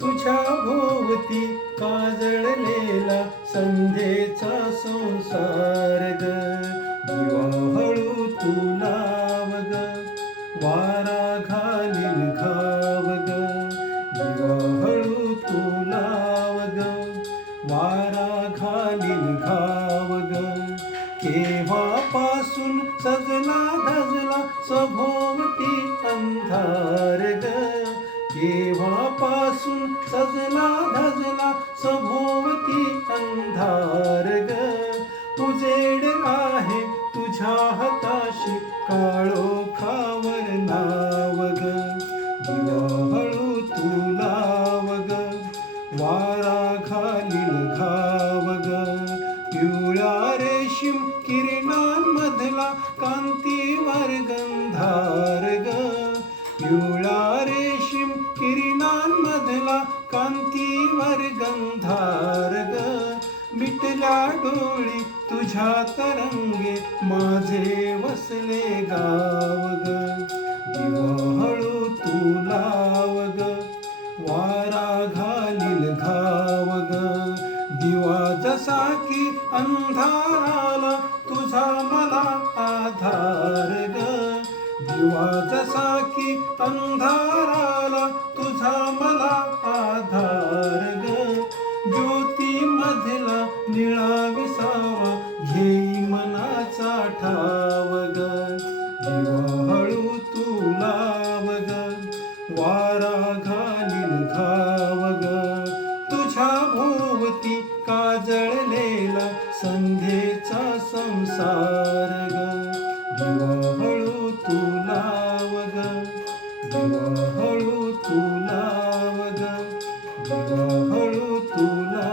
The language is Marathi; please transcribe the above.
तुझ्या भोवती काजळलेला संध्येचा संसार ग. दिवा हळू तू लाव ग, वारा घालील घाव ग. दिवा हळू तू लाव ग, वारा घालील घाव ग. केव्हापासून सजला धजला सभोवती अंधार ग. केव्हापासून सजला धजला सभोवती अंधार ग. उजेड आहे तुझ्या हाताशी काळोखावर नाव ग. दिवा हळू तू लाव ग, वारा घालील घाव ग. पिवळ्या रेशीम किरणांमधला कांतीवर गंधार ग. पिवळ्या रेशीम किरणांमधला कांतीवर गंधार ग. मिटल्या डोळी तुझ्या तरंगे माझे वसले गाव ग. दिवा हळू तू लाव ग, वारा घालील घाव ग. दिवा जसा की अंधाराला तुझा मला आधार ग. दिवा जसा की अंधाराला तुझा मला आधार ग. ज्योती मधला निळा विसावा घेई मनाचा ठाव ग. दिवा हळू तू लाव ग, वारा घालील घाव ग. तुझ्या भोवती काजळलेला संध्येचा संसार ग. दिवा हळू तू लाव ग, दिवा हळू तू लाव ग, दिवा हळू तू लाव.